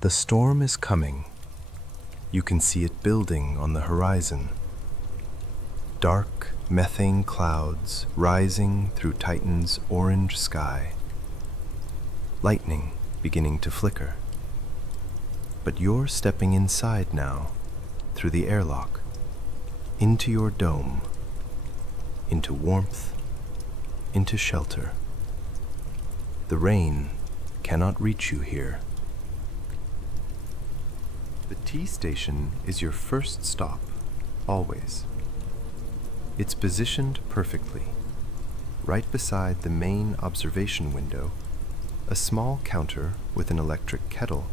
The storm is coming. You can see it building on the horizon. Dark methane clouds rising through Titan's orange sky. Lightning beginning to flicker. But you're stepping inside now, through the airlock, into your dome, into warmth, into shelter. The rain cannot reach you here. The T station is your first stop, always. It's positioned perfectly. Right beside the main observation window, a small counter with an electric kettle,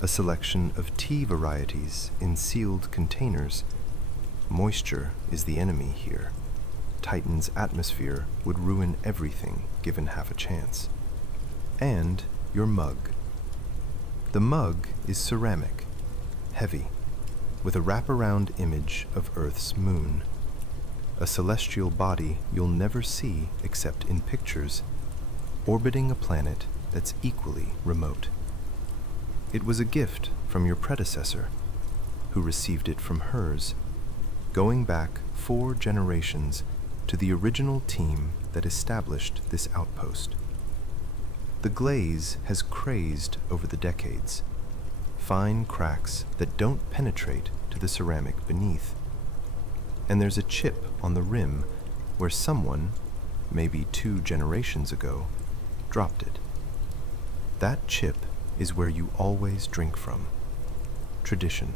a selection of tea varieties in sealed containers. Moisture is the enemy here. Titan's atmosphere would ruin everything given half a chance. And your mug. The mug is ceramic, heavy, with a wraparound image of Earth's moon, a celestial body you'll never see except in pictures, orbiting a planet that's equally remote. It was a gift from your predecessor, who received it from hers, going back 4 generations to the original team that established this outpost. The glaze has crazed over the decades, fine cracks that don't penetrate to the ceramic beneath. And there's a chip on the rim where someone, maybe 2 generations ago, dropped it. That chip is where you always drink from. Tradition.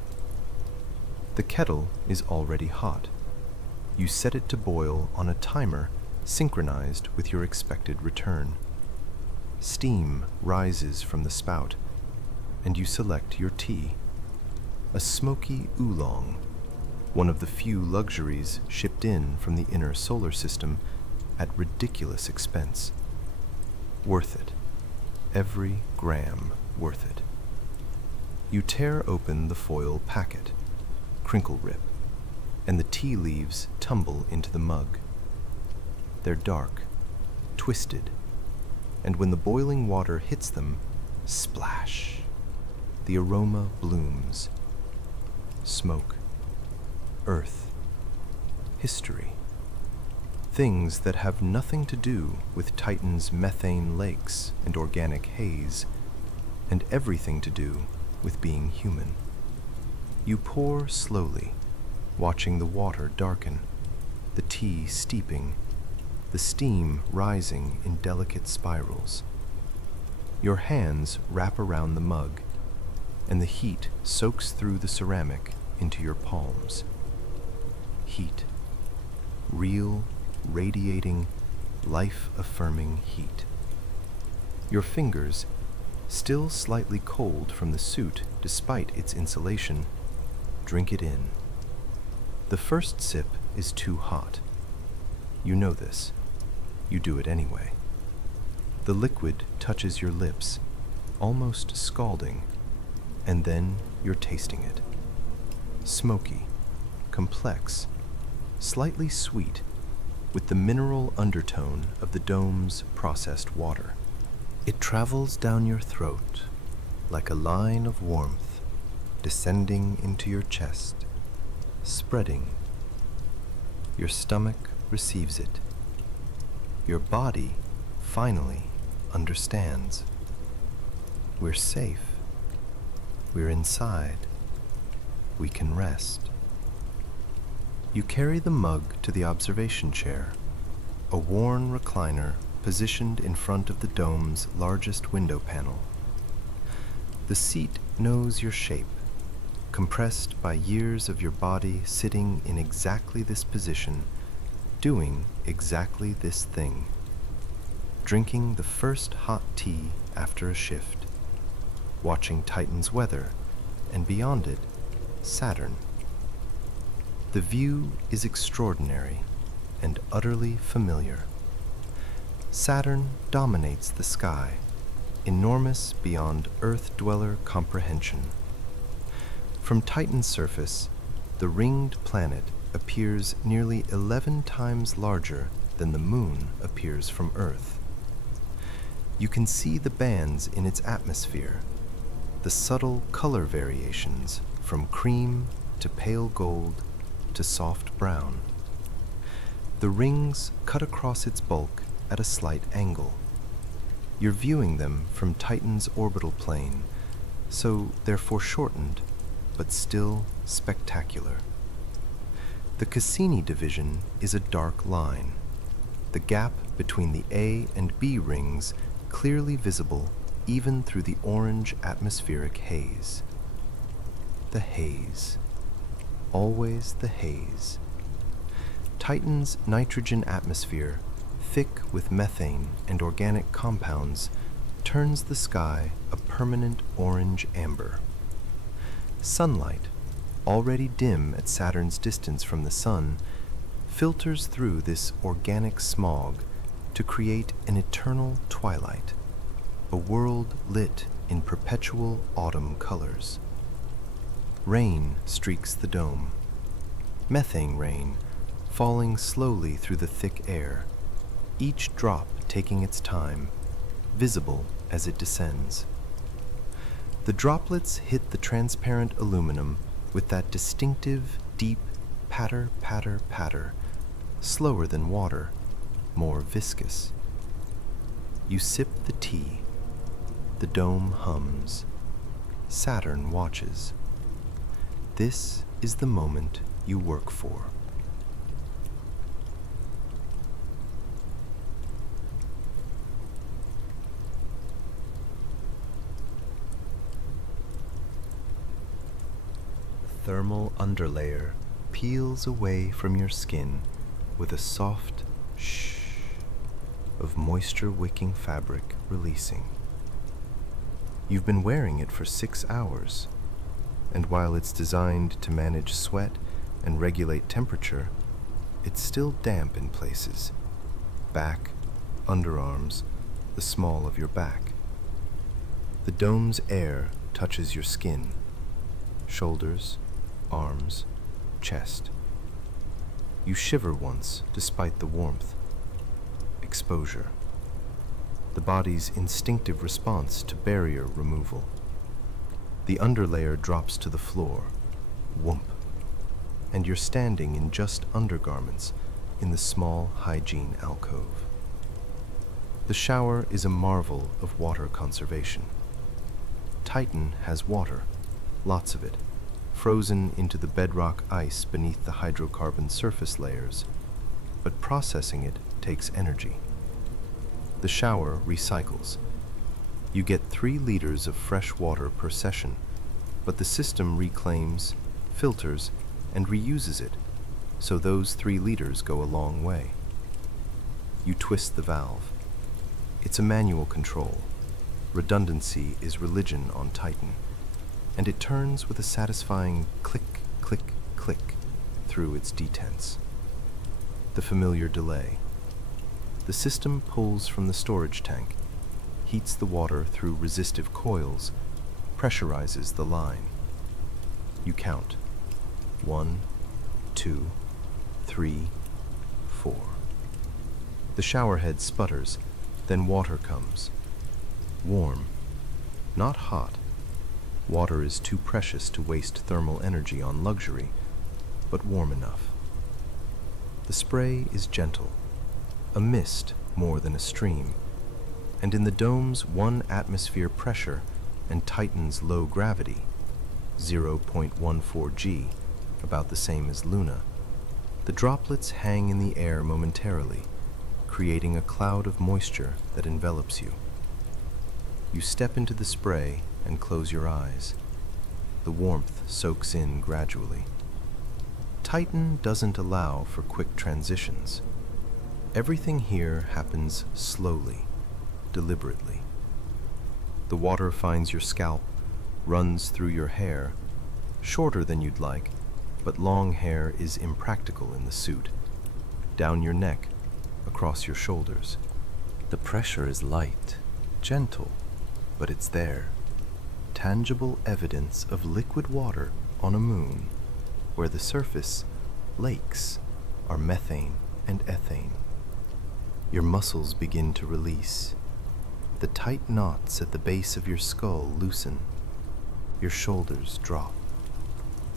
The kettle is already hot. You set it to boil on a timer synchronized with your expected return. Steam rises from the spout, and you select your tea. A smoky oolong, one of the few luxuries shipped in from the inner solar system at ridiculous expense. Worth it. Every gram worth it. You tear open the foil packet, crinkle rip, and the tea leaves tumble into the mug. They're dark, twisted, and when the boiling water hits them, splash. The aroma blooms. Smoke, earth, history. Things that have nothing to do with Titan's methane lakes and organic haze, and everything to do with being human. You pour slowly, watching the water darken, the tea steeping, the steam rising in delicate spirals. Your hands wrap around the mug, and the heat soaks through the ceramic into your palms. Heat. Real, radiating, life-affirming heat. Your fingers, still slightly cold from the suit despite its insulation, drink it in. The first sip is too hot. You know this. You do it anyway. The liquid touches your lips, almost scalding, and then you're tasting it. Smoky, complex, slightly sweet, with the mineral undertone of the dome's processed water. It travels down your throat like a line of warmth, descending into your chest, spreading. Your stomach receives it. Your body finally understands. We're safe. We're inside. We can rest. You carry the mug to the observation chair, a worn recliner positioned in front of the dome's largest window panel. The seat knows your shape, compressed by years of your body sitting in exactly this position, doing exactly this thing. Drinking the first hot tea after a shift, watching Titan's weather, and beyond it, Saturn. The view is extraordinary and utterly familiar. Saturn dominates the sky, enormous beyond Earth-dweller comprehension. From Titan's surface, the ringed planet appears nearly 11 times larger than the Moon appears from Earth. You can see the bands in its atmosphere, The subtle color variations from cream to pale gold to soft brown. The rings cut across its bulk at a slight angle. You're viewing them from Titan's orbital plane, so they're foreshortened, but still spectacular. The Cassini division is a dark line, the gap between the A and B rings clearly visible even through the orange atmospheric haze. The haze. Always the haze. Titan's nitrogen atmosphere, thick with methane and organic compounds, turns the sky a permanent orange amber. Sunlight, already dim at Saturn's distance from the sun, filters through this organic smog to create an eternal twilight, a world lit in perpetual autumn colors. Rain streaks the dome. Methane rain, falling slowly through the thick air, each drop taking its time, visible as it descends. The droplets hit the transparent aluminum with that distinctive, deep patter, patter, patter, slower than water, more viscous. You sip the tea. The dome hums. Saturn watches. This is the moment you work for. Thermal underlayer peels away from your skin with a soft shh of moisture-wicking fabric releasing. You've been wearing it for 6 hours, and while it's designed to manage sweat and regulate temperature, it's still damp in places. Back, underarms, the small of your back. The dome's air touches your skin, shoulders, arms, chest. You shiver once despite the warmth. Exposure. The body's instinctive response to barrier removal. The underlayer drops to the floor, whoomp, and you're standing in just undergarments in the small hygiene alcove. The shower is a marvel of water conservation. Titan has water, lots of it, frozen into the bedrock ice beneath the hydrocarbon surface layers, but processing it takes energy. The shower recycles. You get 3 liters of fresh water per session, but the system reclaims, filters, and reuses it, so those 3 liters go a long way. You twist the valve. It's a manual control. Redundancy is religion on Titan, and it turns with a satisfying click, click, click through its detents. The familiar delay. The system pulls from the storage tank, heats the water through resistive coils, pressurizes the line. You count. 1, 2, 3, 4. The showerhead sputters, then water comes. Warm, not hot. Water is too precious to waste thermal energy on luxury, but warm enough. The spray is gentle, a mist more than a stream, and in the dome's 1 atmosphere pressure and Titan's low gravity, 0.14 g, about the same as Luna, the droplets hang in the air momentarily, creating a cloud of moisture that envelops you. You step into the spray and close your eyes. The warmth soaks in gradually. Titan doesn't allow for quick transitions. Everything here happens slowly, deliberately. The water finds your scalp, runs through your hair, shorter than you'd like, but long hair is impractical in the suit, down your neck, across your shoulders. The pressure is light, gentle, but it's there. Tangible evidence of liquid water on a moon, where the surface, lakes, are methane and ethane. Your muscles begin to release. The tight knots at the base of your skull loosen. Your shoulders drop.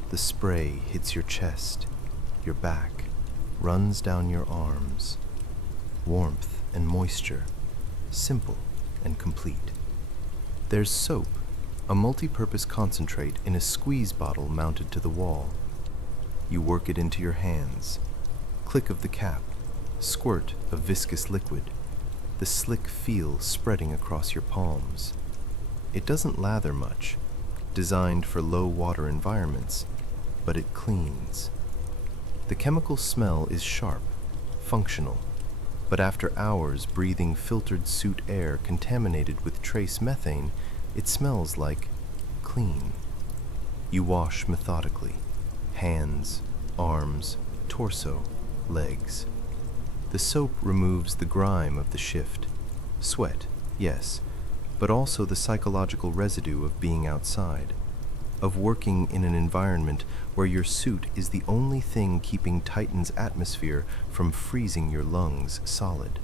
The spray hits your chest, your back, runs down your arms. Warmth and moisture, simple and complete. There's soap, a multi-purpose concentrate in a squeeze bottle mounted to the wall. You work it into your hands. Click of the cap, squirt of viscous liquid, the slick feel spreading across your palms. It doesn't lather much, designed for low water environments, but it cleans. The chemical smell is sharp, functional, but after hours breathing filtered suit air contaminated with trace methane, it smells like clean. You wash methodically, hands, arms, torso, legs. The soap removes the grime of the shift. Sweat, yes, but also the psychological residue of being outside, of working in an environment where your suit is the only thing keeping Titan's atmosphere from freezing your lungs solid.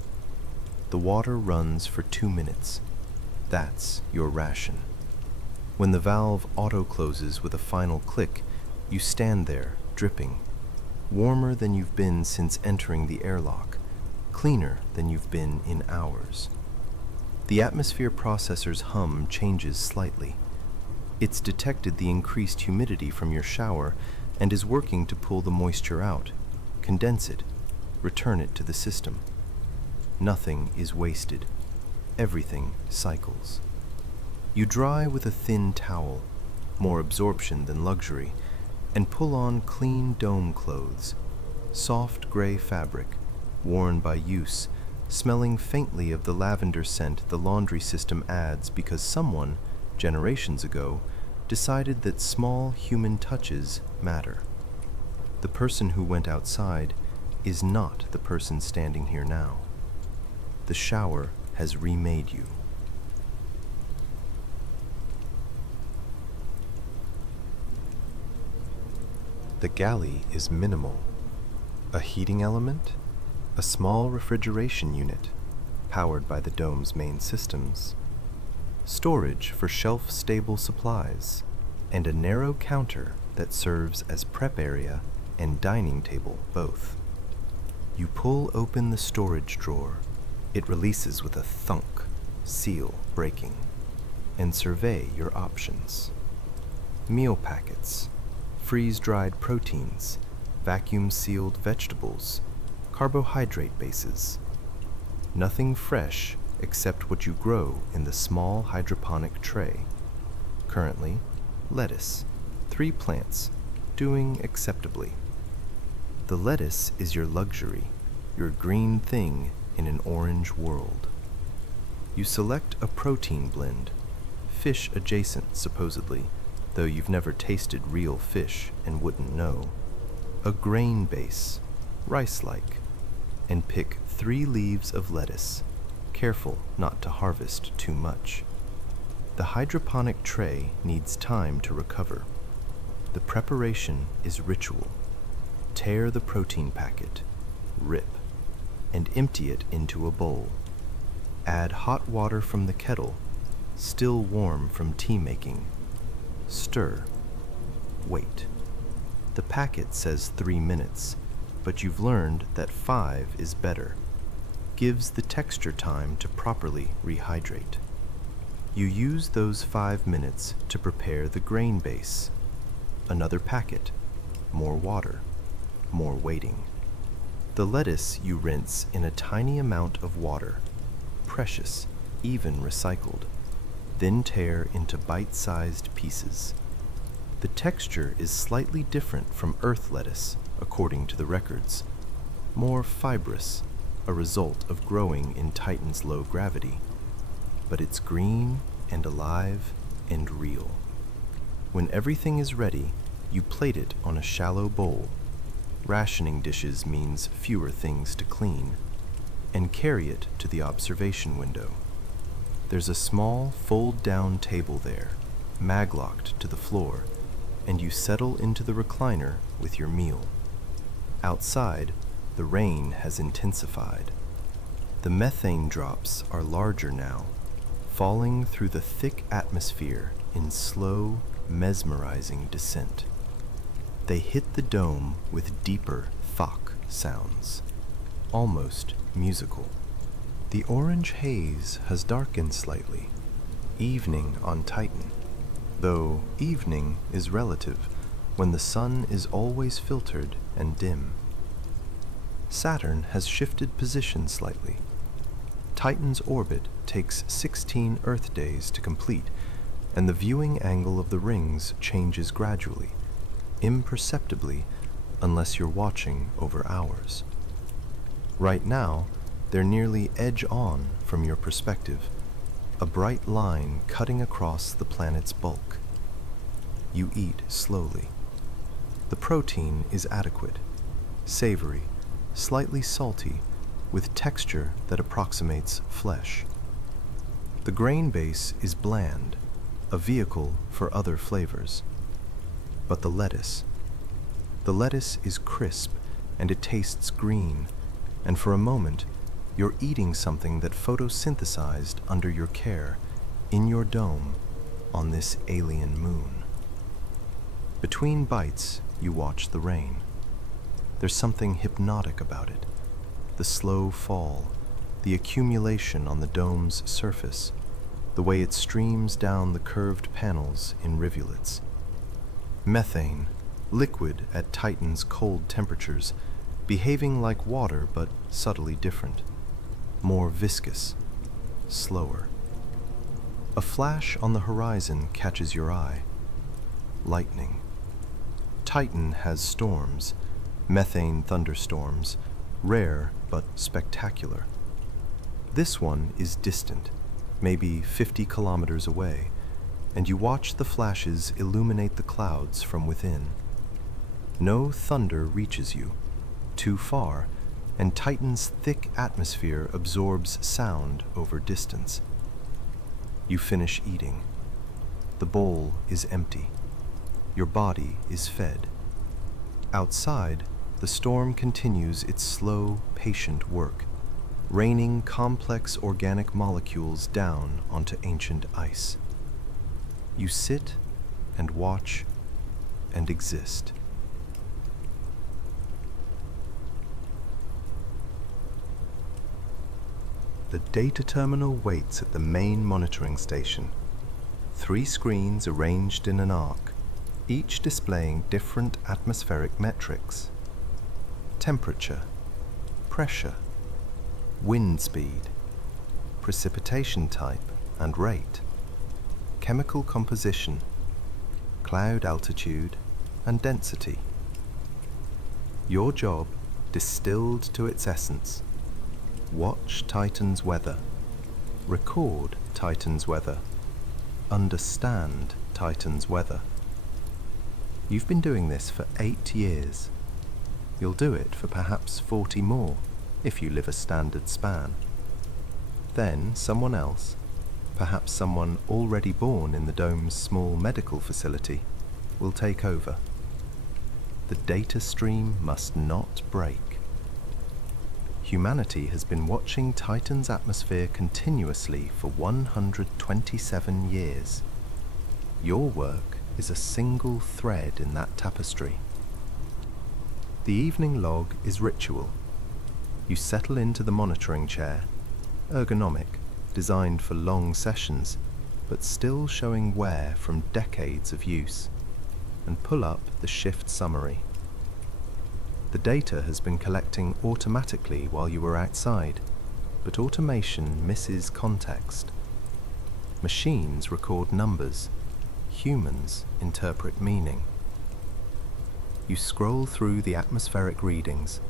The water runs for 2 minutes. That's your ration. When the valve auto-closes with a final click, you stand there, dripping, warmer than you've been since entering the airlock, cleaner than you've been in hours. The atmosphere processor's hum changes slightly. It's detected the increased humidity from your shower and is working to pull the moisture out, condense it, return it to the system. Nothing is wasted. Everything cycles. You dry with a thin towel, more absorption than luxury, and pull on clean dome clothes, soft gray fabric, worn by use, smelling faintly of the lavender scent the laundry system adds because someone, generations ago, decided that small human touches matter. The person who went outside is not the person standing here now. The shower has remade you. The galley is minimal. A heating element, a small refrigeration unit, powered by the dome's main systems, storage for shelf-stable supplies, and a narrow counter that serves as prep area and dining table both. You pull open the storage drawer. It releases with a thunk, seal breaking, and survey your options. Meal packets, freeze-dried proteins, vacuum-sealed vegetables, carbohydrate bases. Nothing fresh except what you grow in the small hydroponic tray. Currently, lettuce, 3 plants, doing acceptably. The lettuce is your luxury, your green thing in an orange world. You select a protein blend, fish adjacent supposedly, though you've never tasted real fish and wouldn't know. A grain base, rice-like, and pick 3 leaves of lettuce, careful not to harvest too much. The hydroponic tray needs time to recover. The preparation is ritual. Tear the protein packet, rip, and empty it into a bowl. Add hot water from the kettle, still warm from tea making. Stir. Wait. The packet says 3 minutes, but you've learned that 5 is better. Gives the texture time to properly rehydrate. You use those 5 minutes to prepare the grain base. Another packet, more water, more waiting. The lettuce you rinse in a tiny amount of water, precious, even recycled, then tear into bite-sized pieces. The texture is slightly different from earth lettuce, according to the records. More fibrous, a result of growing in Titan's low gravity. But it's green and alive and real. When everything is ready, you plate it on a shallow bowl. Rationing dishes means fewer things to clean, and carry it to the observation window. There's a small fold-down table there, maglocked to the floor, and you settle into the recliner with your meal. Outside, the rain has intensified. The methane drops are larger now, falling through the thick atmosphere in slow, mesmerizing descent. They hit the dome with deeper thok sounds, almost musical. The orange haze has darkened slightly. Evening on Titan, though evening is relative when the sun is always filtered and dim. Saturn has shifted position slightly. Titan's orbit takes 16 Earth days to complete, and the viewing angle of the rings changes gradually, imperceptibly, unless you're watching over hours. Right now, they're nearly edge-on from your perspective, a bright line cutting across the planet's bulk. You eat slowly. The protein is adequate, savory, slightly salty, with texture that approximates flesh. The grain base is bland, a vehicle for other flavors. But the lettuce is crisp and it tastes green, and for a moment, you're eating something that photosynthesized under your care, in your dome, on this alien moon. Between bites, you watch the rain. There's something hypnotic about it. The slow fall, the accumulation on the dome's surface, the way it streams down the curved panels in rivulets. Methane, liquid at Titan's cold temperatures, behaving like water but subtly different. More viscous, slower. A flash on the horizon catches your eye. Lightning. Titan has storms, methane thunderstorms, rare but spectacular. This one is distant, maybe 50 kilometers away, and you watch the flashes illuminate the clouds from within. No thunder reaches you, too far, and Titan's thick atmosphere absorbs sound over distance. You finish eating. The bowl is empty. Your body is fed. Outside, the storm continues its slow, patient work, raining complex organic molecules down onto ancient ice. You sit and watch and exist. The data terminal waits at the main monitoring station. 3 screens arranged in an arc, each displaying different atmospheric metrics. Temperature, pressure, wind speed, precipitation type and rate, chemical composition, cloud altitude and density. Your job, distilled to its essence: watch Titan's weather, record Titan's weather, understand Titan's weather. You've been doing this for 8 years. You'll do it for perhaps 40 more, if you live a standard span. Then someone else, perhaps someone already born in the dome's small medical facility, will take over. The data stream must not break. Humanity has been watching Titan's atmosphere continuously for 127 years. Your work is a single thread in that tapestry. The evening log is ritual. You settle into the monitoring chair, ergonomic, designed for long sessions, but still showing wear from decades of use, and pull up the shift summary. The data has been collecting automatically while you were outside, but automation misses context. Machines record numbers, humans interpret meaning. You scroll through the atmospheric readings,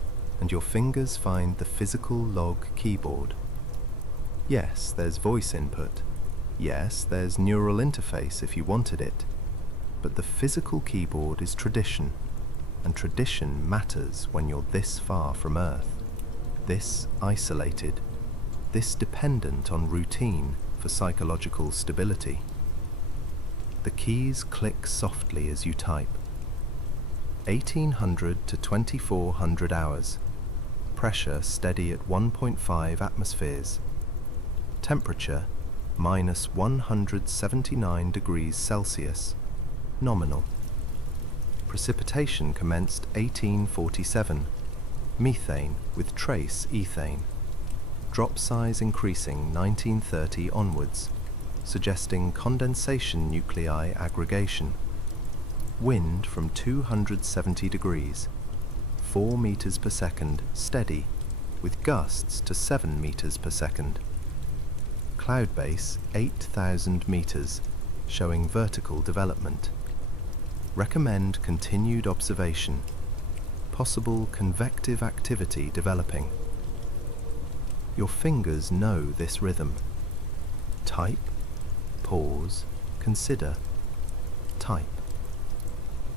and your fingers find the physical log keyboard. Yes, there's voice input. Yes, there's neural interface if you wanted it. But the physical keyboard is tradition, and tradition matters when you're this far from Earth, this isolated, this dependent on routine for psychological stability. The keys click softly as you type. 1800 to 2400 hours. Pressure steady at 1.5 atmospheres. Temperature minus 179 degrees Celsius. nominal. Precipitation commenced 1847. Methane with trace ethane. Drop size increasing 1930 onwards, suggesting condensation nuclei aggregation. Wind from 270 degrees, 4 meters per second steady, with gusts to 7 meters per second. Cloud base 8,000 meters, showing vertical development. Recommend continued observation. Possible convective activity developing. Your fingers know this rhythm. Type, pause, consider. Type.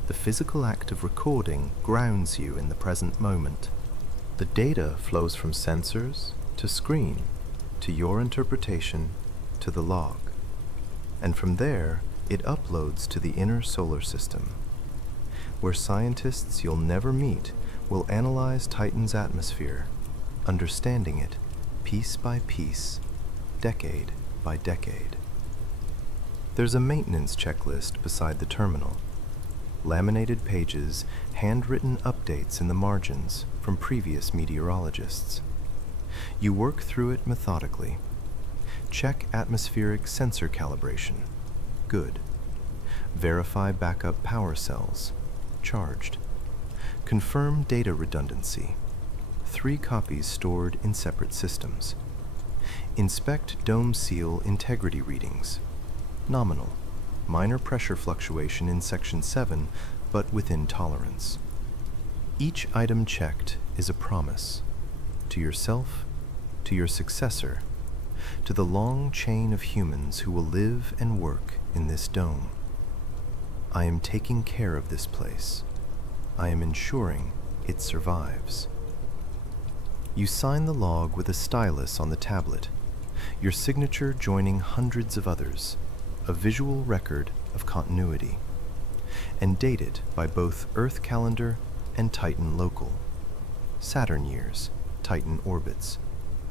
The physical act of recording grounds you in the present moment. The data flows from sensors to screen, to your interpretation, to the log. And from there, it uploads to the inner solar system, where scientists you'll never meet will analyze Titan's atmosphere, understanding it piece by piece, decade by decade. There's a maintenance checklist beside the terminal. Laminated pages, handwritten updates in the margins from previous meteorologists. You work through it methodically. Check atmospheric sensor calibration. Good. Verify backup power cells. Charged. Confirm data redundancy. 3 copies stored in separate systems. Inspect dome seal integrity readings. Nominal. Minor pressure fluctuation in section 7, but within tolerance. Each item checked is a promise. To yourself, to your successor, to the long chain of humans who will live and work in this dome. I am taking care of this place. I am ensuring it survives. You sign the log with a stylus on the tablet, your signature joining hundreds of others, a visual record of continuity, and date it by both Earth calendar and Titan local. Saturn years, Titan orbits,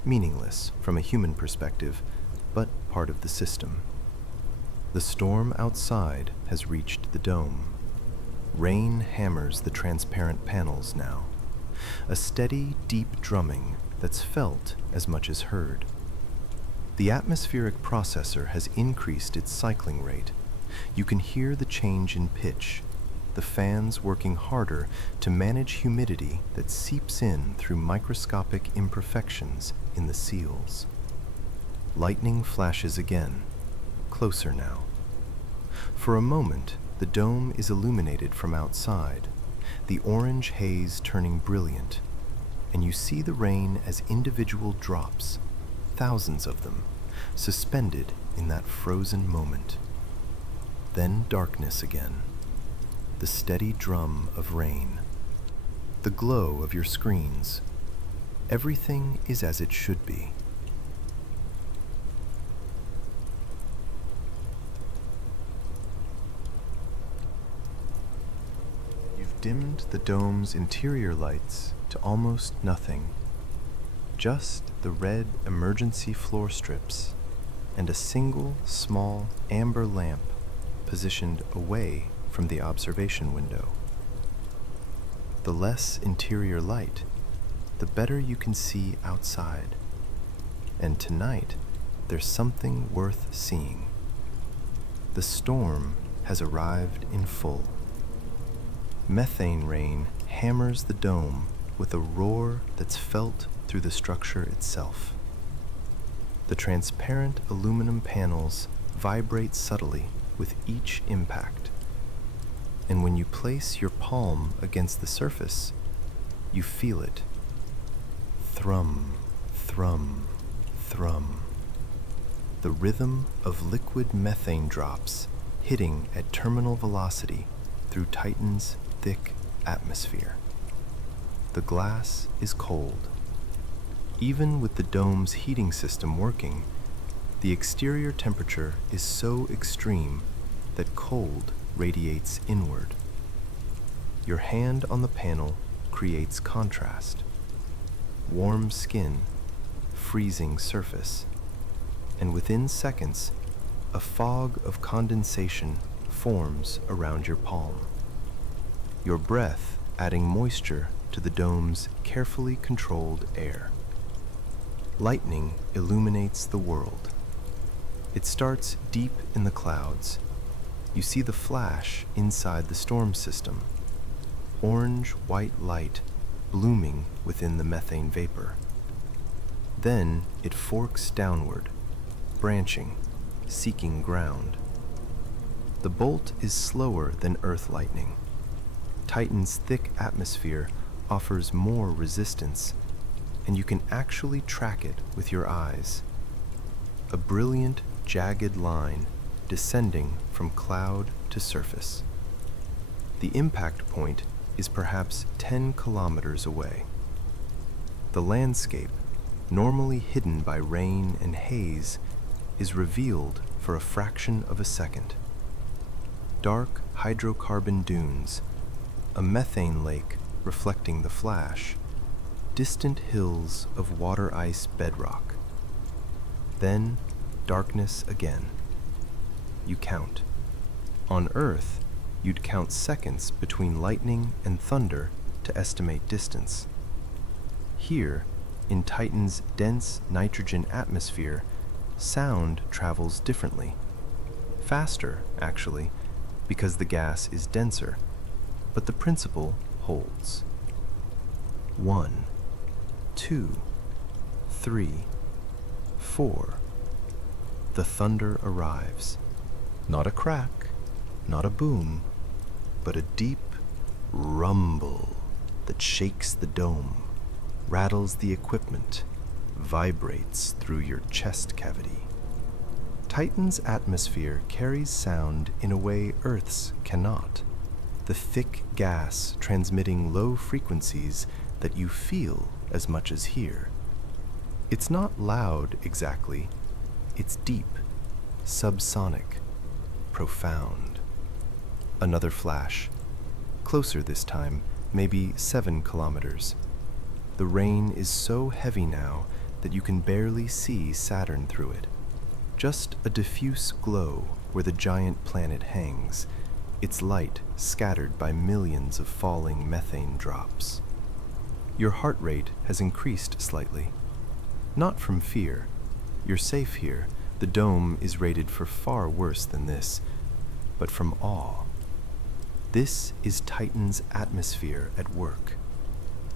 meaningless from a human perspective, but part of the system. The storm outside has reached the dome. Rain hammers the transparent panels now. A steady, deep drumming that's felt as much as heard. The atmospheric processor has increased its cycling rate. You can hear the change in pitch, the fans working harder to manage humidity that seeps in through microscopic imperfections in the seals. Lightning flashes again, closer now. For a moment, the dome is illuminated from outside, the orange haze turning brilliant, and you see the rain as individual drops, thousands of them, suspended in that frozen moment. Then darkness again, the steady drum of rain, the glow of your screens. Everything is as it should be. Dimmed the dome's interior lights to almost nothing. Just the red emergency floor strips and a single small amber lamp positioned away from the observation window. The less interior light, the better you can see outside. And tonight, there's something worth seeing. The storm has arrived in full. Methane rain hammers the dome with a roar that's felt through the structure itself. The transparent aluminum panels vibrate subtly with each impact. And when you place your palm against the surface, you feel it. Thrum, thrum, thrum. The rhythm of liquid methane drops hitting at terminal velocity through Titan's thick atmosphere. The glass is cold. Even with the dome's heating system working, the exterior temperature is so extreme that cold radiates inward. Your hand on the panel creates contrast. Warm skin, freezing surface, and within seconds, a fog of condensation forms around your palm, your breath adding moisture to the dome's carefully controlled air. Lightning illuminates the world. It starts deep in the clouds. You see the flash inside the storm system, orange-white light blooming within the methane vapor. Then it forks downward, branching, seeking ground. The bolt is slower than Earth lightning. Titan's thick atmosphere offers more resistance, and you can actually track it with your eyes. A brilliant, jagged line descending from cloud to surface. The impact point is perhaps 10 kilometers away. The landscape, normally hidden by rain and haze, is revealed for a fraction of a second. Dark hydrocarbon dunes, a methane lake reflecting the flash, distant hills of water ice bedrock. Then darkness again. You count. On Earth, you'd count seconds between lightning and thunder to estimate distance. Here, in Titan's dense nitrogen atmosphere, sound travels differently. Faster, actually, because the gas is denser, but the principle holds. 1, 2, 3, 4. The thunder arrives. Not a crack, not a boom, but a deep rumble that shakes the dome, rattles the equipment, vibrates through your chest cavity. Titan's atmosphere carries sound in a way Earth's cannot. The thick gas transmitting low frequencies that you feel as much as hear. It's not loud exactly, it's deep, subsonic, profound. Another flash, closer this time, maybe 7 kilometers. The rain is so heavy now that you can barely see Saturn through it. Just a diffuse glow where the giant planet hangs, its light scattered by millions of falling methane drops. Your heart rate has increased slightly. Not from fear. You're safe here. The dome is rated for far worse than this, but from awe. This is Titan's atmosphere at work.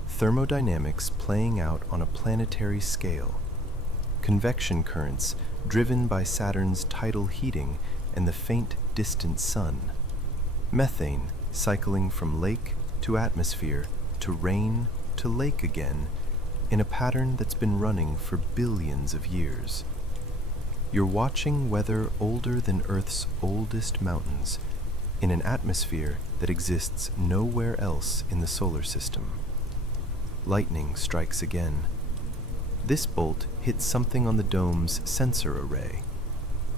Thermodynamics playing out on a planetary scale. Convection currents driven by Saturn's tidal heating and the faint, distant sun. Methane cycling from lake to atmosphere to rain to lake again in a pattern that's been running for billions of years. You're watching weather older than Earth's oldest mountains in an atmosphere that exists nowhere else in the solar system. Lightning strikes again. This bolt hits something on the dome's sensor array.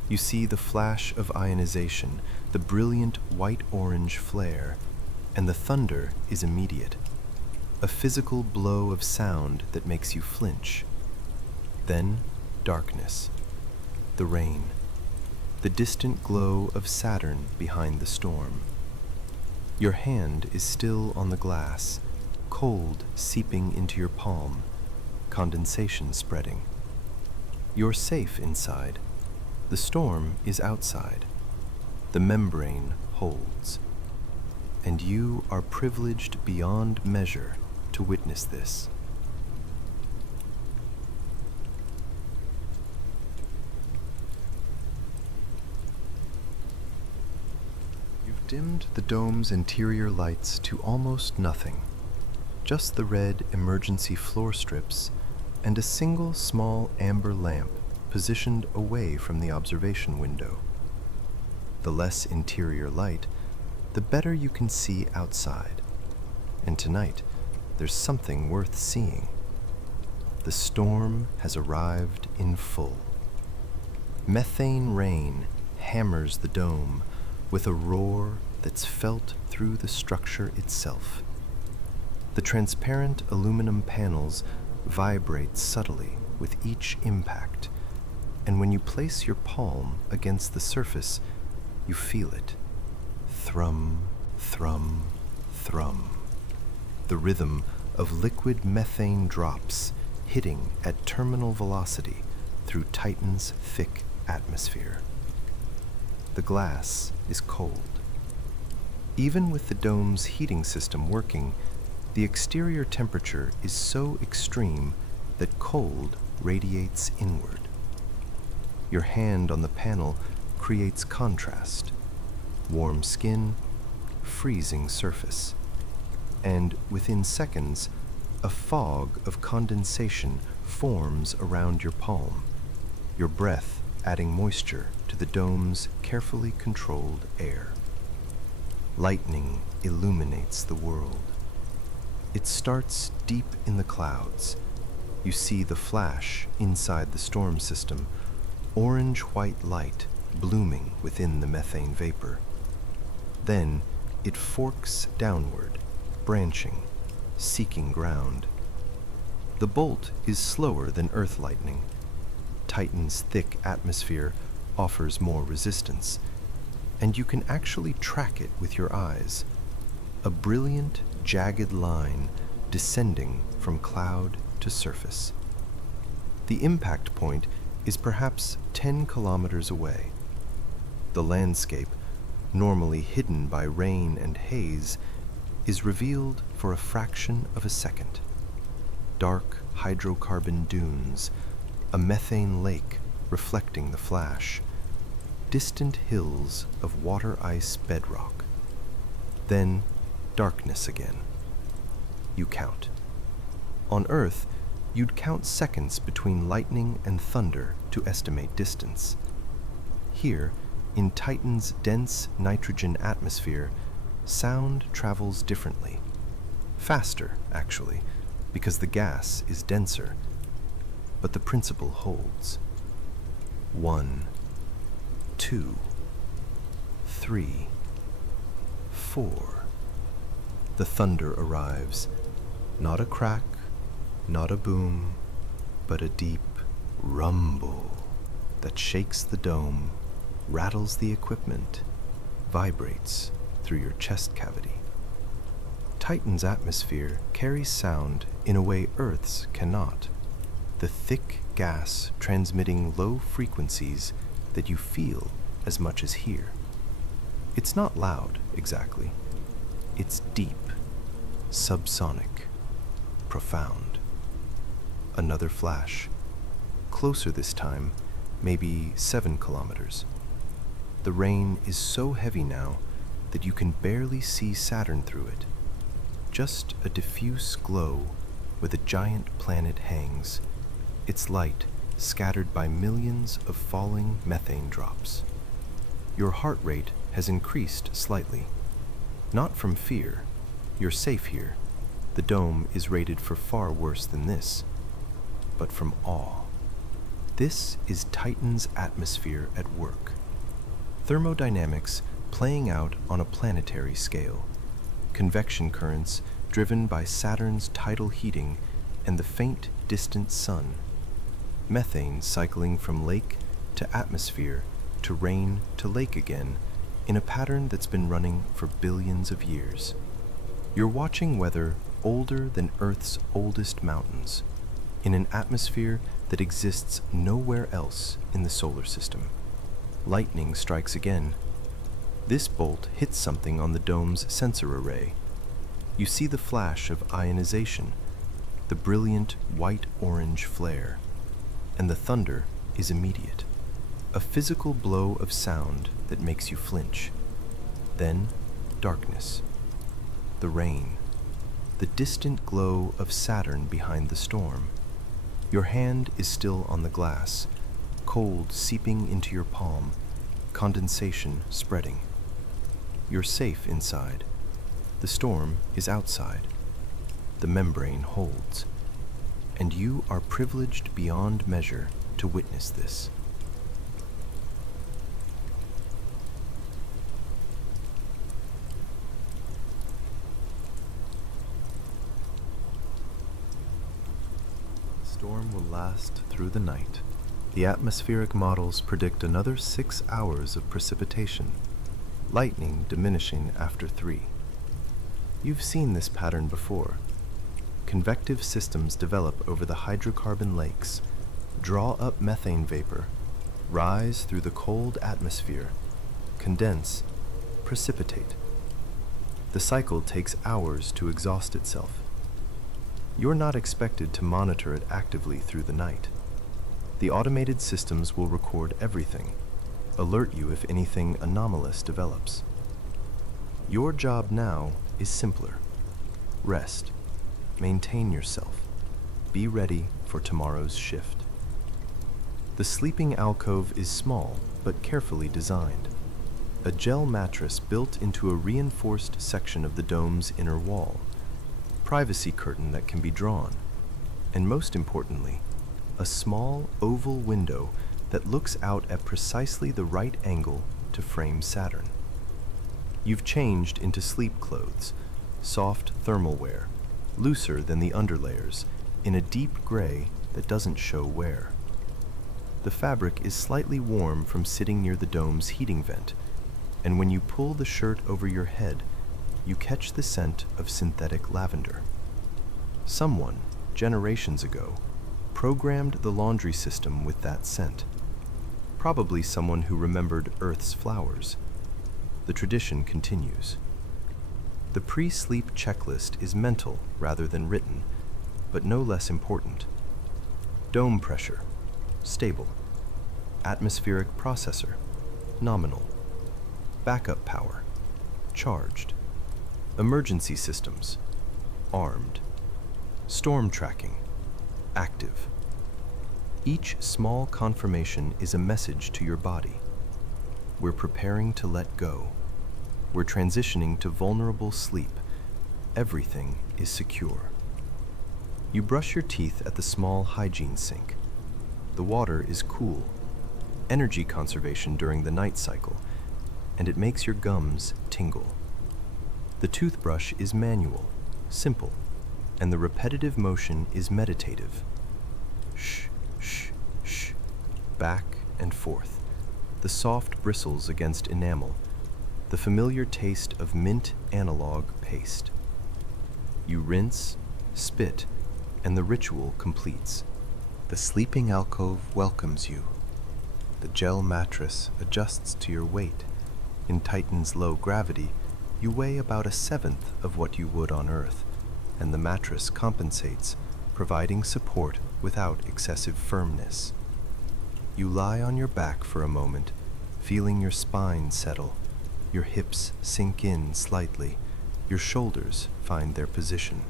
You see the flash of ionization, the brilliant white-orange flare, and the thunder is immediate. A physical blow of sound that makes you flinch. Then, darkness. The rain. The distant glow of Saturn behind the storm. Your hand is still on the glass, cold seeping into your palm, condensation spreading. You're safe inside. The storm is outside. The membrane holds. And you are privileged beyond measure to witness this. You've dimmed the dome's interior lights to almost nothing. Just the red emergency floor strips and a single small amber lamp positioned away from the observation window. The less interior light, the better you can see outside. And tonight, there's something worth seeing. The storm has arrived in full. Methane rain hammers the dome with a roar that's felt through the structure itself. The transparent aluminum panels vibrate subtly with each impact, and when you place your palm against the surface, you feel it. Thrum, thrum, thrum. The rhythm of liquid methane drops hitting at terminal velocity through Titan's thick atmosphere. The glass is cold. Even with the dome's heating system working, the exterior temperature is so extreme that cold radiates inward. Your hand on the panel creates contrast: warm skin, freezing surface, and within seconds, a fog of condensation forms around your palm, your breath adding moisture to the dome's carefully controlled air. Lightning illuminates the world. It starts deep in the clouds. You see the flash inside the storm system, orange-white light blooming within the methane vapor. Then it forks downward, branching, seeking ground. The bolt is slower than Earth lightning. Titan's thick atmosphere offers more resistance, and you can actually track it with your eyes. A brilliant, jagged line descending from cloud to surface. The impact point is perhaps 10 kilometers away. The landscape, normally hidden by rain and haze, is revealed for a fraction of a second. Dark hydrocarbon dunes, a methane lake reflecting the flash, distant hills of water ice bedrock. Then darkness again. You count. On Earth, you'd count seconds between lightning and thunder to estimate distance. Here, in Titan's dense nitrogen atmosphere, sound travels differently. Faster, actually, because the gas is denser. But the principle holds. 1, 2, 3, 4. The thunder arrives. Not a crack, not a boom, but a deep rumble that shakes the dome, rattles the equipment, vibrates through your chest cavity. Titan's atmosphere carries sound in a way Earth's cannot. The thick gas transmitting low frequencies that you feel as much as hear. It's not loud, exactly. It's deep, subsonic, profound. Another flash. Closer this time, maybe 7 kilometers. The rain is so heavy now that you can barely see Saturn through it. Just a diffuse glow where the giant planet hangs, its light scattered by millions of falling methane drops. Your heart rate has increased slightly. Not from fear. You're safe here. The dome is rated for far worse than this. But from awe. This is Titan's atmosphere at work. Thermodynamics playing out on a planetary scale. Convection currents driven by Saturn's tidal heating and the faint, distant sun. Methane cycling from lake to atmosphere to rain to lake again in a pattern that's been running for billions of years. You're watching weather older than Earth's oldest mountains, in an atmosphere that exists nowhere else in the solar system. Lightning strikes again. This bolt hits something on the dome's sensor array. You see the flash of ionization, the brilliant white-orange flare, and the thunder is immediate. A physical blow of sound that makes you flinch. Then, darkness. The rain. The distant glow of Saturn behind the storm. Your hand is still on the glass, cold seeping into your palm, condensation spreading. You're safe inside. The storm is outside. The membrane holds. And you are privileged beyond measure to witness this. The storm will last through the night. The atmospheric models predict another 6 hours of precipitation. lightning diminishing after 3. You've seen this pattern before. Convective systems develop over the hydrocarbon lakes, draw up methane vapor, rise through the cold atmosphere, condense, precipitate. The cycle takes hours to exhaust itself. You're not expected to monitor it actively through the night. The automated systems will record everything, alert you if anything anomalous develops. Your job now is simpler. Rest. Maintain yourself. Be ready for tomorrow's shift. The sleeping alcove is small but carefully designed. A gel mattress built into a reinforced section of the dome's inner wall, privacy curtain that can be drawn, and most importantly, a small oval window that looks out at precisely the right angle to frame Saturn. You've changed into sleep clothes, soft thermal wear, looser than the underlayers, in a deep gray that doesn't show wear. The fabric is slightly warm from sitting near the dome's heating vent, and when you pull the shirt over your head, you catch the scent of synthetic lavender. Someone, generations ago, programmed the laundry system with that scent. Probably someone who remembered Earth's flowers. The tradition continues. The pre-sleep checklist is mental rather than written, but no less important. Dome pressure, stable. Atmospheric processor, nominal. Backup power, charged. Emergency systems, armed. Storm tracking, active. Each small confirmation is a message to your body. We're preparing to let go. We're transitioning to vulnerable sleep. Everything is secure. You brush your teeth at the small hygiene sink. The water is cool, energy conservation during the night cycle, and it makes your gums tingle. The toothbrush is manual, simple, and the repetitive motion is meditative. Shh, shh, shh, back and forth. The soft bristles against enamel, the familiar taste of mint analog paste. You rinse, spit, and the ritual completes. The sleeping alcove welcomes you. The gel mattress adjusts to your weight. In Titan's low gravity, you weigh about 1/7 of what you would on Earth, and the mattress compensates, providing support without excessive firmness. You lie on your back for a moment, feeling your spine settle. Your hips sink in slightly. Your shoulders find their position.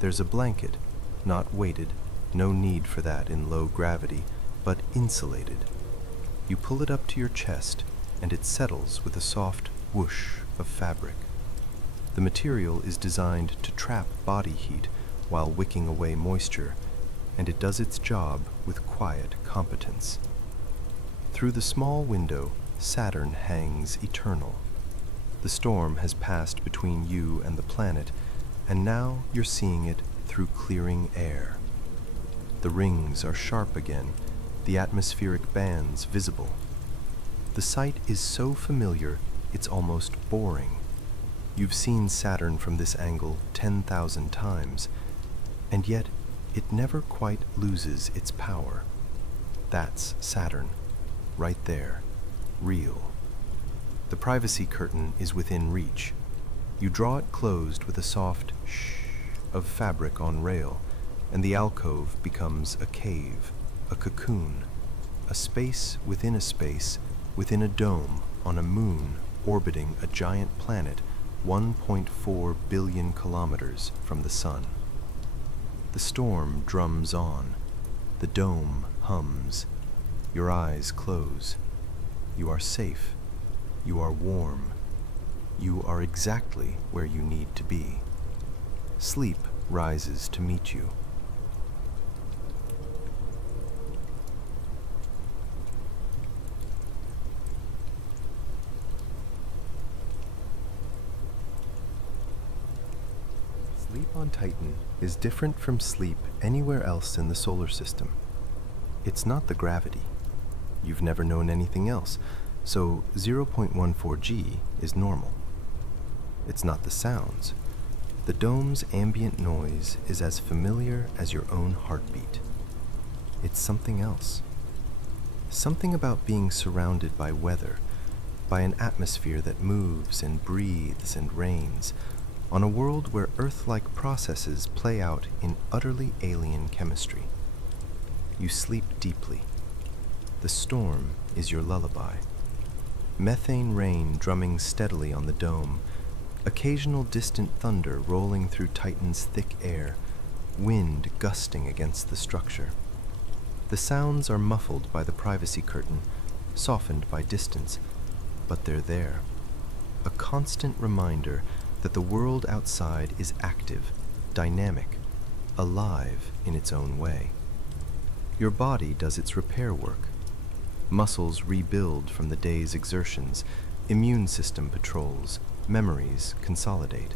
There's a blanket, not weighted, no need for that in low gravity, but insulated. You pull it up to your chest, and it settles with a soft whoosh of fabric. The material is designed to trap body heat while wicking away moisture, and it does its job with quiet competence. Through the small window, Saturn hangs eternal. The storm has passed between you and the planet, and now you're seeing it through clearing air. The rings are sharp again, the atmospheric bands visible. The sight is so familiar, it's almost boring. You've seen Saturn from this angle 10,000 times, and yet it never quite loses its power. That's Saturn, right there, real. The privacy curtain is within reach. You draw it closed with a soft shh of fabric on rail, and the alcove becomes a cave, a cocoon, a space within a dome on a moon orbiting a giant planet 1.4 billion kilometers from the sun. The storm drums on. The dome hums. Your eyes close. You are safe. You are warm. You are exactly where you need to be. Sleep rises to meet you. Sleep on Titan is different from sleep anywhere else in the solar system. It's not the gravity. You've never known anything else, So 0.14G is normal. It's not the sounds. The dome's ambient noise is as familiar as your own heartbeat. It's something else. Something about being surrounded by weather, by an atmosphere that moves and breathes and rains, on a world where Earth-like processes play out in utterly alien chemistry. You sleep deeply. The storm is your lullaby. Methane rain drumming steadily on the dome, occasional distant thunder rolling through Titan's thick air, wind gusting against the structure. The sounds are muffled by the privacy curtain, softened by distance, but they're there. A constant reminder that the world outside is active, dynamic, alive in its own way. Your body does its repair work. Muscles rebuild from the day's exertions, immune system patrols, memories consolidate.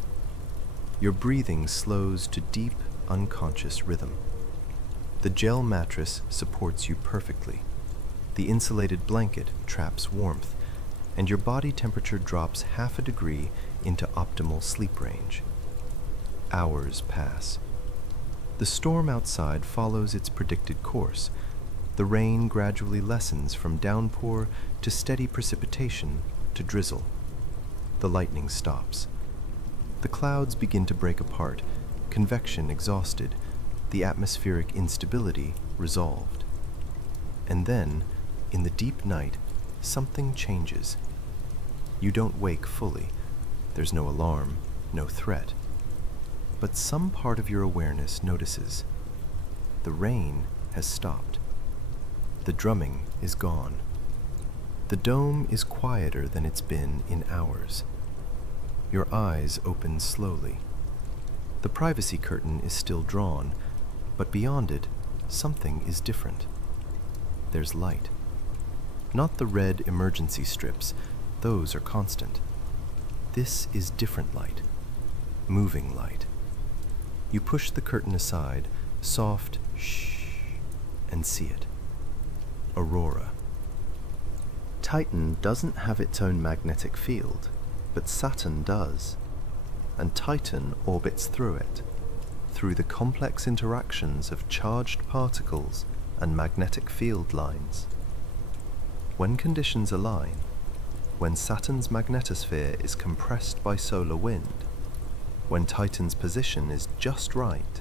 Your breathing slows to deep, unconscious rhythm. The gel mattress supports you perfectly. The insulated blanket traps warmth, and your body temperature drops half a degree into optimal sleep range. Hours pass. The storm outside follows its predicted course. The rain gradually lessens from downpour to steady precipitation to drizzle. The lightning stops. The clouds begin to break apart, convection exhausted, the atmospheric instability resolved. And then, in the deep night, something changes. You don't wake fully. There's no alarm, no threat. But some part of your awareness notices. The rain has stopped. The drumming is gone. The dome is quieter than it's been in hours. Your eyes open slowly. The privacy curtain is still drawn, but beyond it, something is different. There's light. Not the red emergency strips, those are constant. This is different light, moving light. You push the curtain aside, soft shh, and see it. Aurora. Titan doesn't have its own magnetic field, but Saturn does, and Titan orbits through it, through the complex interactions of charged particles and magnetic field lines. When conditions align, when Saturn's magnetosphere is compressed by solar wind, when Titan's position is just right,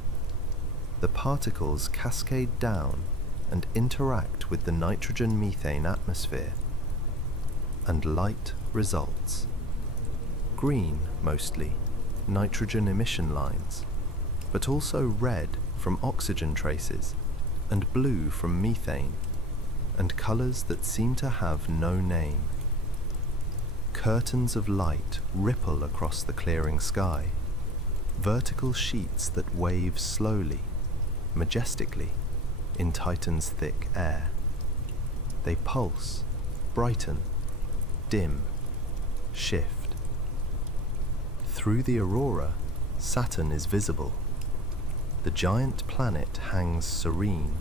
the particles cascade down and interact with the nitrogen-methane atmosphere, and light results. Green, mostly, nitrogen emission lines, but also red from oxygen traces, and blue from methane, and colors that seem to have no name. Curtains of light ripple across the clearing sky, vertical sheets that wave slowly, majestically, in Titan's thick air. They pulse, brighten, dim, shift. Through the aurora, Saturn is visible. The giant planet hangs serene,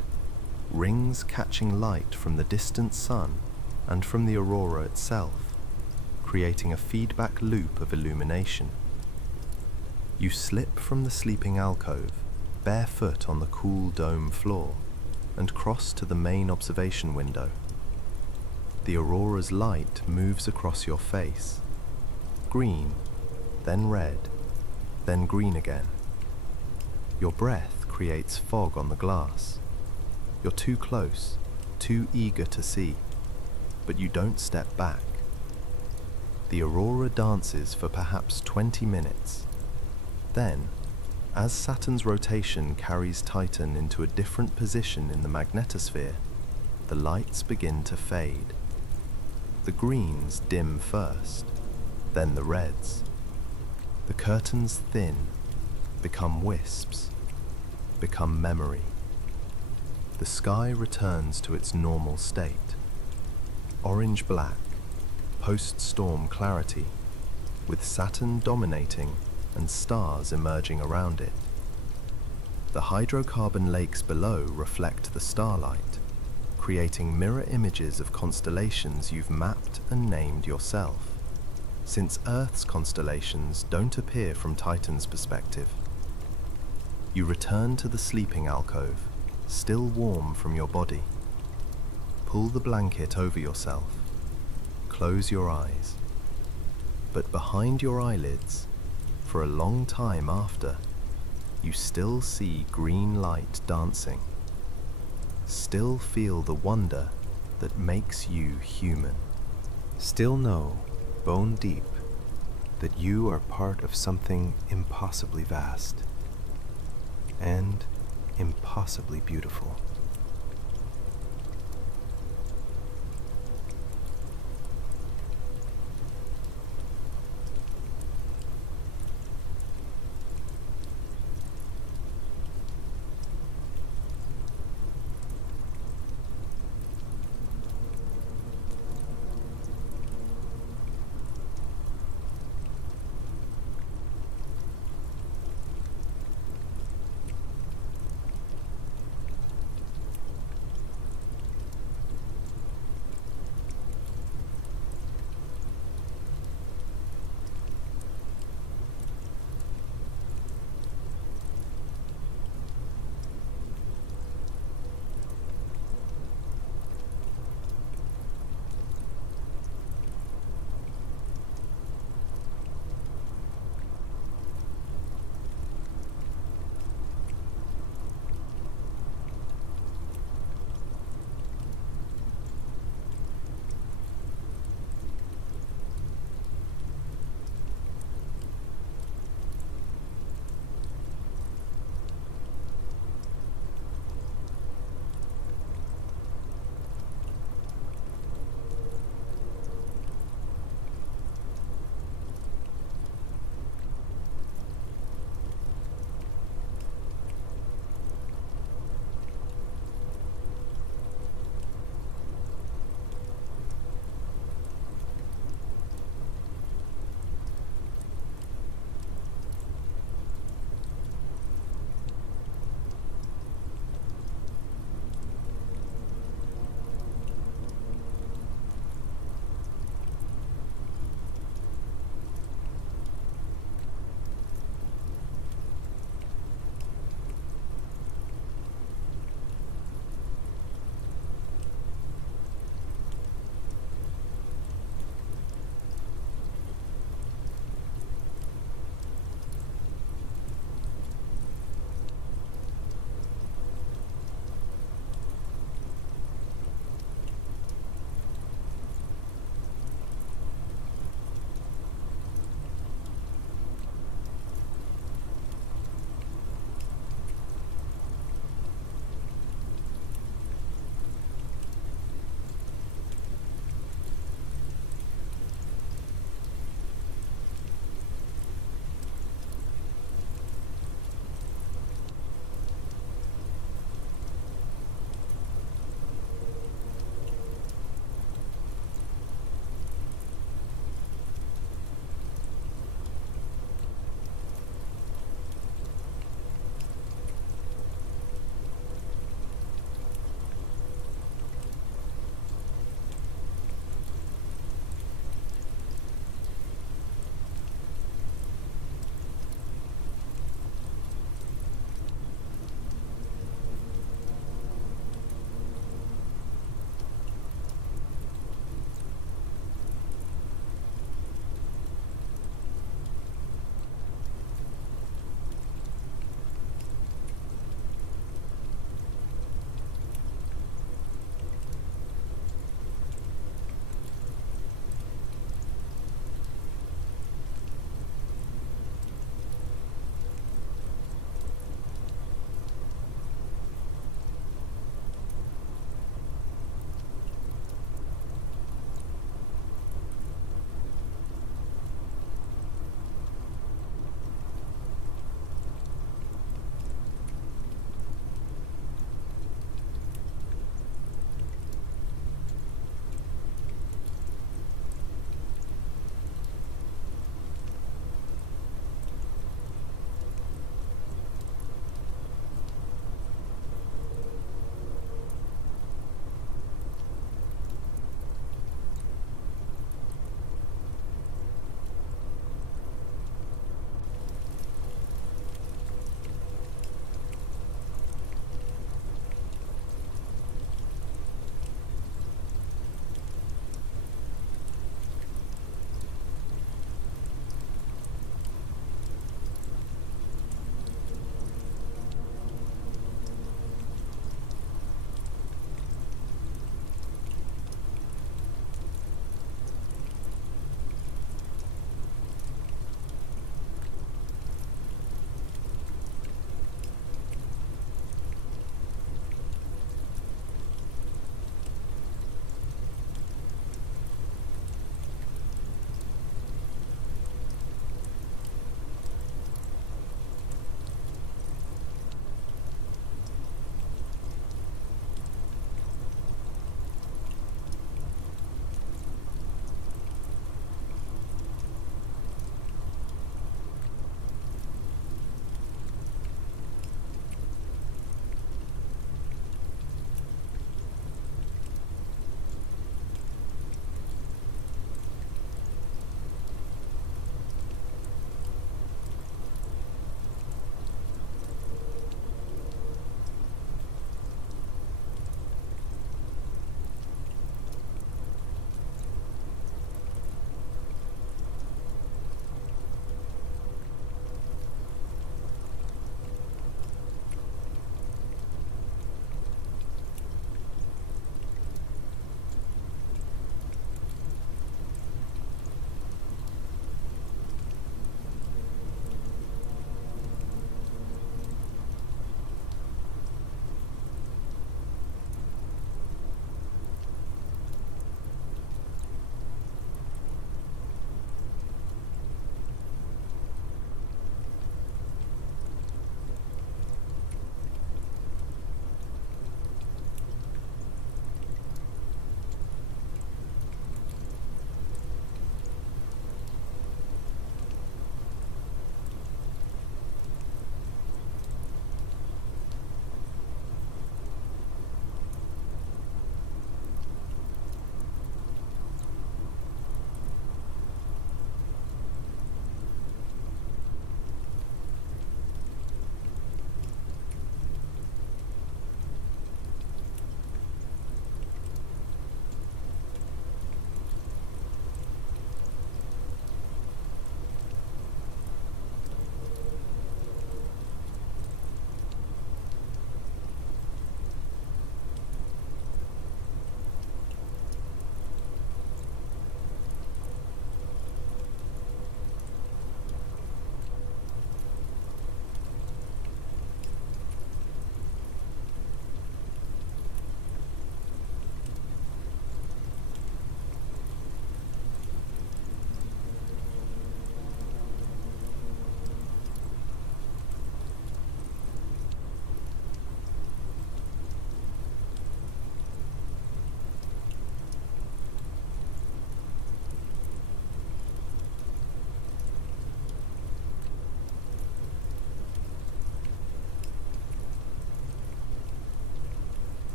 rings catching light from the distant sun and from the aurora itself, creating a feedback loop of illumination. You slip from the sleeping alcove, barefoot on the cool dome floor, and cross to the main observation window. The aurora's light moves across your face. Green, then red, then green again. Your breath creates fog on the glass. You're too close, too eager to see, but you don't step back. The aurora dances for perhaps 20 minutes. Then, as Saturn's rotation carries Titan into a different position in the magnetosphere, the lights begin to fade. The greens dim first, then the reds. The curtains thin, become wisps, become memory. The sky returns to its normal state. Orange-black, post-storm clarity, with Saturn dominating and stars emerging around it. The hydrocarbon lakes below reflect the starlight, creating mirror images of constellations you've mapped and named yourself, since Earth's constellations don't appear from Titan's perspective. You return to the sleeping alcove, still warm from your body. Pull the blanket over yourself. Close your eyes. But behind your eyelids, for a long time after, you still see green light dancing. Still feel the wonder that makes you human. Still know, bone deep, that you are part of something impossibly vast and impossibly beautiful.